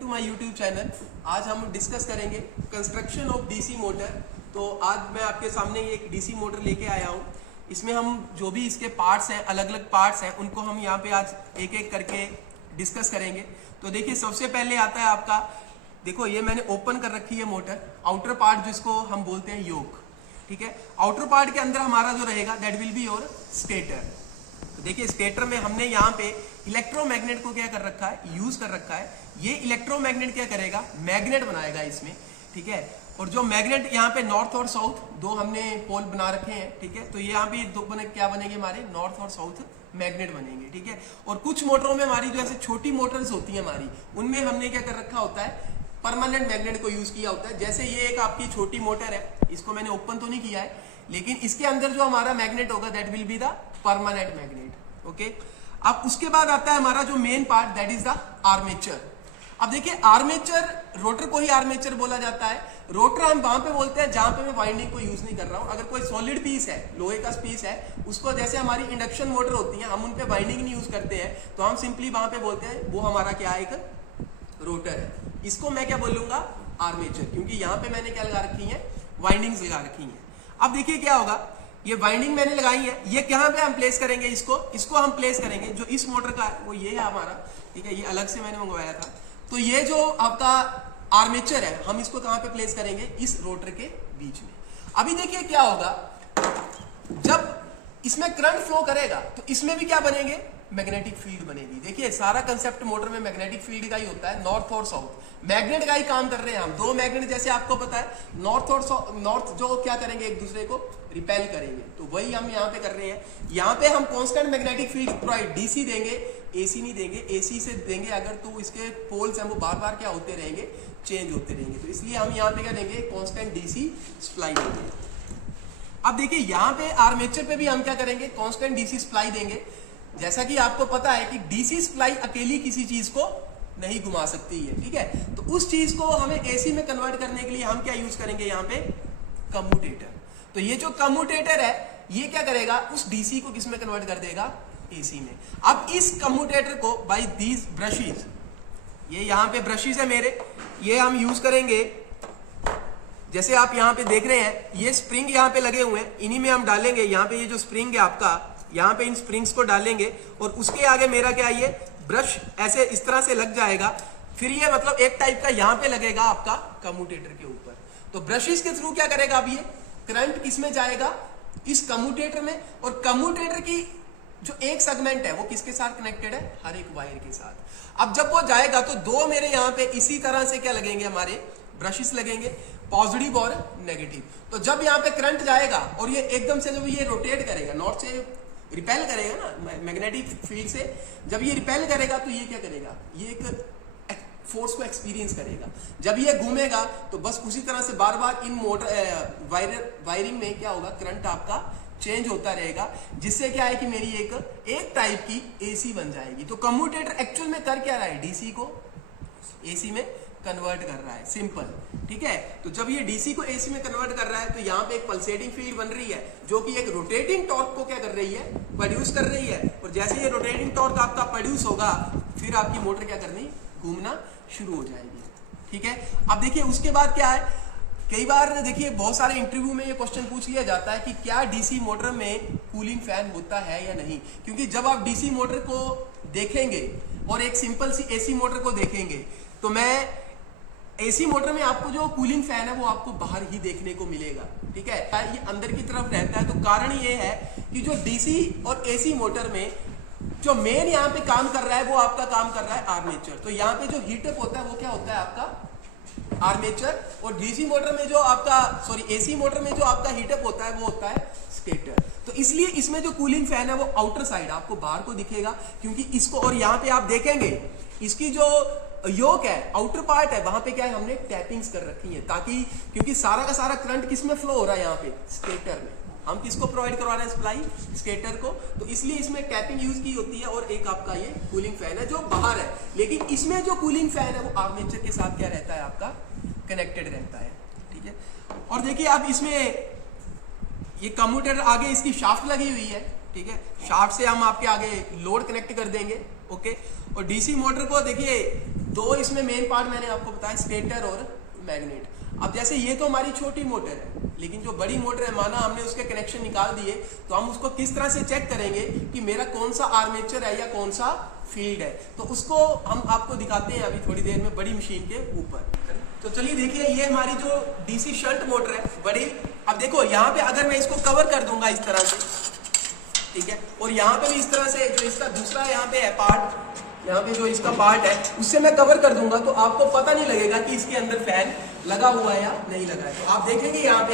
To my YouTube channel. आज हम discuss करेंगे कंस्ट्रक्शन ऑफ डीसी मोटर। तो आज मैं आपके सामने एक डीसी मोटर लेके आया हूँ। इसमें हम जो भी इसके पार्ट्स हैं, अलग अलग पार्ट्स हैं, उनको हम यहाँ पे आज एक एक करके डिस्कस करेंगे। तो देखिए, सबसे पहले आता है आपका, देखो ये मैंने ओपन कर रखी है मोटर। आउटर पार्ट जिसको हम बोलते हैं योक, ठीक है। आउटर पार्ट के अंदर हमारा जो रहेगा that will be your stator. तो देखिए, स्टेटर में हमने यहाँ पे इलेक्ट्रोमैग्नेट को क्या कर रखा है, यूज कर रखा है। ये इलेक्ट्रोमैग्नेट क्या करेगा, मैग्नेट बनाएगा इसमें, ठीक है। और जो मैग्नेट यहाँ पे नॉर्थ और साउथ दो हमने पोल बना रखे हैं, ठीक है। तो ये यहाँ पे दो क्या बनेंगे हमारे, नॉर्थ और साउथ मैग्नेट बनेंगे, ठीक है। और कुछ मोटरों में हमारी जो ऐसे छोटी मोटर्स होती है हमारी, उनमें हमने क्या कर रखा होता है, परमानेंट मैग्नेट को यूज किया होता है। जैसे ये एक आपकी छोटी मोटर है, इसको मैंने ओपन तो नहीं किया है, लेकिन इसके अंदर जो हमारा मैग्नेट होगा that will be the permanent magnet, okay. अब उसके बाद आता है हमारा जो main part, that is the armature. अब देखिए, आर्मेचर, रोटर को ही आर्मेचर बोला जाता है। रोटर हम वहां पे बोलते हैं जहां पे मैं वाइंडिंग को यूज नहीं कर रहा हूं। अगर कोई सॉलिड पीस है, लोहे का पीस है, उसको जैसे हमारी इंडक्शन मोटर होती है, हम उन पे वाइंडिंग नहीं यूज करते हैं, तो हम सिंपली वहां पे बोलते हैं वो हमारा क्या है, एक रोटर है। इसको मैं क्या बोलूंगा, आर्मेचर, क्योंकि यहाँ पे मैंने क्या लगा रखी है, वाइंडिंग्स लगा रखी है। अब देखिए क्या होगा, ये वाइंडिंग मैंने लगाई है, ये कहां पे हम प्लेस करेंगे, इसको हम प्लेस करेंगे जो इस मोटर का है वो ये है हमारा, ठीक है। ये अलग से मैंने मंगवाया था। तो ये जो आपका आर्मेचर है, हम इसको कहां पे प्लेस करेंगे, इस रोटर के बीच में। अभी देखिए क्या होगा, जब इसमें करंट फ्लो करेगा तो इसमें भी क्या बनेंगे, मैग्नेटिक फील्ड बनेगी। देखिए, सारा कंसेप्ट मोटर में मैग्नेटिक फील्ड का ही होता है, नॉर्थ और साउथ। मैग्नेट का ही काम कर रहे हैं हम। दो मैग्नेट, जैसे आपको पता है, नॉर्थ और नॉर्थ जो क्या करेंगे, एक दूसरे को रिपेल करेंगे, तो वही हम यहाँ पे कर रहे हैं। यहाँ पे हम constant magnetic field provide, DC देंगे, एसी नहीं देंगे। एसी से देंगे अगर, तो इसके पोल्स हैं वो बार बार क्या होते रहेंगे, चेंज होते रहेंगे। तो इसलिए हम यहाँ पे क्या देंगे, कांस्टेंट डीसी सप्लाई देंगे। अब देखिए, यहाँ पे आर्मेचर पे भी हम क्या करेंगे, कांस्टेंट डीसी सप्लाई देंगे। जैसा कि आपको पता है कि डीसी सप्लाई अकेली किसी चीज को नहीं घुमा सकती है, ठीक है। तो उस चीज को हमें एसी में कन्वर्ट करने के लिए हम क्या यूज करेंगे, यहाँ पे कम्यूटेटर। तो ये जो कम्यूटेटर है, ये क्या करेगा, उस डीसी को किस में कन्वर्ट कर देगा, एसी में। अब इस कम्यूटेटर को बाय दीज ब्रशेज, ये यहाँ पे ब्रशेज है मेरे, ये हम यूज करेंगे। जैसे आप यहाँ पे देख रहे हैं, ये स्प्रिंग यहाँ पे लगे हुए हैं, इन्हीं में हम डालेंगे। यहाँ पे ये जो स्प्रिंग है आपका, यहाँ पे इन स्प्रिंग्स को डालेंगे और उसके आगे मेरा क्या, ये ब्रश ऐसे इस तरह से लग जाएगा। फिर ये मतलब एक टाइप का यहाँ पे लगेगा आपका कम्यूटेटर के ऊपर। तो ब्रशेस के थ्रू क्या करेगा, अब ये करंट किसमें जाएगा, इस कम्यूटेटर में। और कम्यूटेटर की जो एक सेगमेंट है वो किसके साथ कनेक्टेड है, हर एक वायर के साथ। अब जब वो जाएगा तो दो मेरे यहाँ पे इसी तरह से क्या लगेंगे, हमारे ब्रशेस लगेंगे, पॉजिटिव और नेगेटिव। तो जब यहाँ पे करंट जाएगा और ये एकदम से जब ये रोटेट करेगा, नॉर्थ से रिपेल करेगा ना मैग्नेटिक फील्ड से, जब ये रिपेल करेगा तो ये क्या करेगा, ये एक फोर्स को एक्सपीरियंस करेगा। जब ये घूमेगा तो बस उसी तरह से बार बार इन मोटर वायरिंग में क्या होगा, करंट आपका चेंज होता रहेगा, जिससे क्या है कि मेरी एक टाइप की एसी बन जाएगी। तो कम्यूटेटर एक्चुअल में कर क्या रहा है, डीसी को एसी में कन्वर्ट कर रहा है, सिंपल, ठीक है। तो जब ये डीसी को एसी में कन्वर्ट कर रहा है तो यहाँ पे एक पल्सेटिंग फील्ड बन रही है, जो कि एक रोटेटिंग टॉर्क को क्या कर रही है, प्रोड्यूस कर रही है। और जैसे ये रोटेटिंग टॉर्क आपका प्रोड्यूस होगा, फिर आपकी मोटर क्या करनी, घूमना शुरू हो जाएगी, ठीक है। अब देखिए उसके बाद क्या है, कई बार देखिए बहुत सारे इंटरव्यू में ये क्वेश्चन पूछ लिया जाता है कि क्या डीसी मोटर में कूलिंग फैन होता है या नहीं। क्योंकि जब आप डीसी मोटर को देखेंगे और एक सिंपल सी एसी मोटर को देखेंगे, तो मैं एसी मोटर में आपको जो कूलिंग फैन है वो आपको बाहर ही देखने को मिलेगा, ठीक है। ये अंदर की तरफ रहता है। तो कारण ये है कि जो डीसी और एसी मोटर में जो मेन यहाँ पे काम कर रहा है, वो आपका काम कर रहा है आर्मेचर। तो यहाँ पे जो हीटअप होता है वो क्या होता है, आपका आर्मेचर। और डीसी मोटर में जो आपका, सॉरी एसी मोटर में जो आपका हीटअप होता है वो होता है स्टेटर। तो इसलिए इसमें जो कूलिंग फैन है वो आउटर साइड आपको बाहर को दिखेगा, क्योंकि इसको, और यहाँ पे आप देखेंगे इसकी जो योक है, आउटर पार्ट है, वहां पे क्या है, हमने टैपिंग्स कर रखी है, ताकि, क्योंकि सारा का सारा करंट किसमें फ्लो हो रहा है, यहाँ पे स्टेटर में। हम किसको प्रोवाइड करवा रहे हैं सप्लाई, स्टेटर को। तो इसलिए इसमें टैपिंग यूज की होती है। और एक आपका ये कूलिंग फैन है जो बाहर है, लेकिन इसमें जो कूलिंग फैन है वो आर्मेचर के साथ क्या रहता है, आपका कनेक्टेड रहता है, ठीक है। और देखिए अब इसमें ये कम्यूटेटर, आगे इसकी शाफ्ट लगी हुई है, ठीक है। शाफ्ट से हम आपके आगे लोड कनेक्ट कर देंगे, ओके। और डीसी मोटर को देखिए दो इसमें मेन पार्ट मैंने आपको बताया, स्टेटर और मैग्नेट। अब जैसे ये तो हमारी छोटी मोटर है, लेकिन जो बड़ी मोटर है, माना हमने उसके कनेक्शन निकाल दिए, तो हम उसको किस तरह से चेक करेंगे कि मेरा कौन सा आर्मेचर है या कौन सा फील्ड है, तो उसको हम आपको दिखाते हैं अभी थोड़ी देर में बड़ी मशीन के ऊपर। तो चलिए देखिए, ये हमारी जो डीसी शंट मोटर है बड़ी। अब देखो यहाँ पे अगर मैं इसको कवर कर दूंगा इस तरह से, ठीक है, और यहाँ पे भी इस तरह से जो इसका दूसरा यहाँ पे है पार्ट, यहाँ पे जो इसका पार्ट है उससे मैं कवर कर दूंगा, तो आपको पता नहीं लगेगा कि इसके अंदर फैन लगा हुआ है या नहीं लगा है। तो आप देखेंगे यहाँ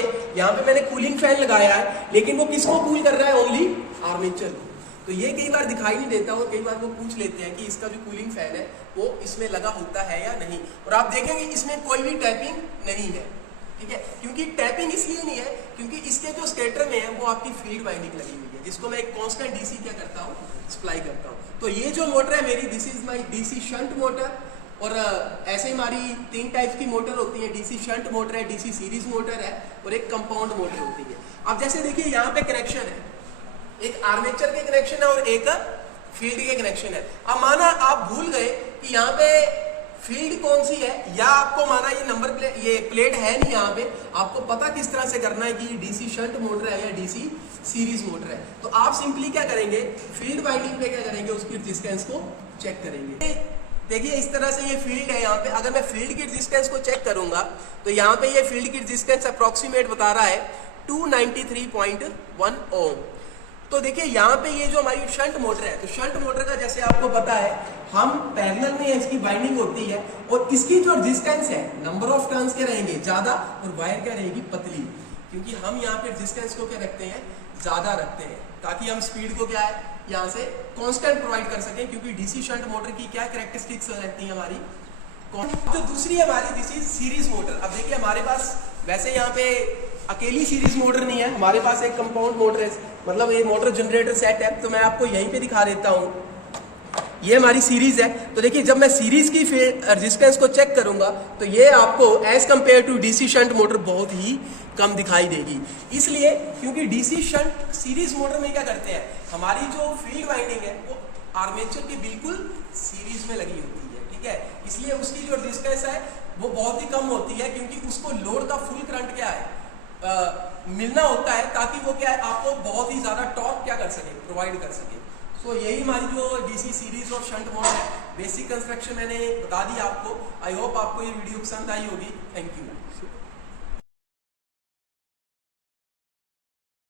पे मैंने कूलिंग फैन लगाया है, लेकिन वो किसको कूल कर रहा है? ओनली आर्मेचर को। तो ये कई बार दिखाई नहीं देता और कई बार वो पूछ लेते हैं कि इसका जो कूलिंग फैन है वो इसमें लगा होता है या नहीं। और आप देखेंगे इसमें कोई भी टैपिंग नहीं है, ठीक है, क्योंकि टैपिंग इसलिए नहीं है क्योंकि इसके जो स्टेटर में है वो आपकी फील्ड वाइंडिंग लगी हुई है, जिसको मैं एक कांस्टेंट डीसी क्या करता हूँ, सप्लाई करता हूँ। तो ये जो मोटर है मेरी, this is my DC shunt motor. और ऐसे ही हमारी 3 टाइप्स की मोटर होती है, डीसी शंट मोटर है, डीसी सीरीज मोटर है और एक कंपाउंड मोटर होती है। अब जैसे देखिए यहाँ पे कनेक्शन है, एक आर्मेचर के कनेक्शन है और एक फील्ड के कनेक्शन है। अब माना आप भूल गए कि यहाँ पे फील्ड कौन सी है, या आपको माना ये नंबर प्लेट, ये प्लेट है नहीं यहाँ पे, आपको पता किस तरह से करना है कि ये डीसी शंट मोटर है या डीसी सीरीज मोटर है। तो आप सिंपली क्या करेंगे, फील्ड वाइंडिंग पे क्या करेंगे, उसकी रेजिस्टेंस को चेक करेंगे। देखिए इस तरह से ये फील्ड है यहाँ पे, अगर मैं फील्ड की रेजिस्टेंस को चेक करूंगा तो यहाँ पे ये फील्ड की रेजिस्टेंस अप्रोक्सीमेट बता रहा है 293.1 ओम। तो देखिए यहाँ पे ये जो हमारी शंट मोटर है, तो शंट मोटर का जैसे आपको पता है हम पैरेलल में इसकी बाइंडिंग होती है, और इसकी जो रेजिस्टेंस है, नंबर ऑफ टर्न्स क्या रहेंगे, ज्यादा, और वायर क्या रहेगी, पतली, क्योंकि हम यहाँ पे रेजिस्टेंस को क्या रखते हैं, ज्यादा रखते हैं, ताकि हम स्पीड को क्या है यहाँ से कांस्टेंट प्रोवाइड कर सकें, क्योंकि डीसी शंट मोटर की क्या कैरेक्टरिस्टिक्स रहती है हमारी। जो दूसरी हमारी डीसी सीरीज मोटर, अब देखिए हमारे पास वैसे यहाँ पे अकेली सीरीज मोटर नहीं है, हमारे पास एक कंपाउंड मोटर है, मतलब ये मोटर जनरेटर सेट है। तो मैं आपको यहीं पे दिखा देता हूँ, ये हमारी सीरीज है। तो देखिए जब मैं सीरीज की रेजिस्टेंस को चेक करूंगा तो ये आपको as compare to DC shunt motor बहुत ही कम दिखाई देगी। इसलिए क्योंकि डीसी शंट सीरीज मोटर में क्या करते हैं, हमारी जो फील्ड वाइंडिंग है वो आर्मेचर के बिल्कुल सीरीज में लगी होती है, ठीक है, इसलिए उसकी जो रेजिस्टेंस है वो बहुत ही कम होती है, क्योंकि उसको लोड का फुल करंट क्या है मिलना होता है, ताकि वो क्या है आपको बहुत ही ज्यादा टॉर्क क्या कर सके, प्रोवाइड कर सके। सो यही हमारी जो डीसी सीरीज और शंट मोटर है, बेसिक कंस्ट्रक्शन मैंने बता दी आपको। आई होप आपको ये वीडियो पसंद आई होगी। Thank you.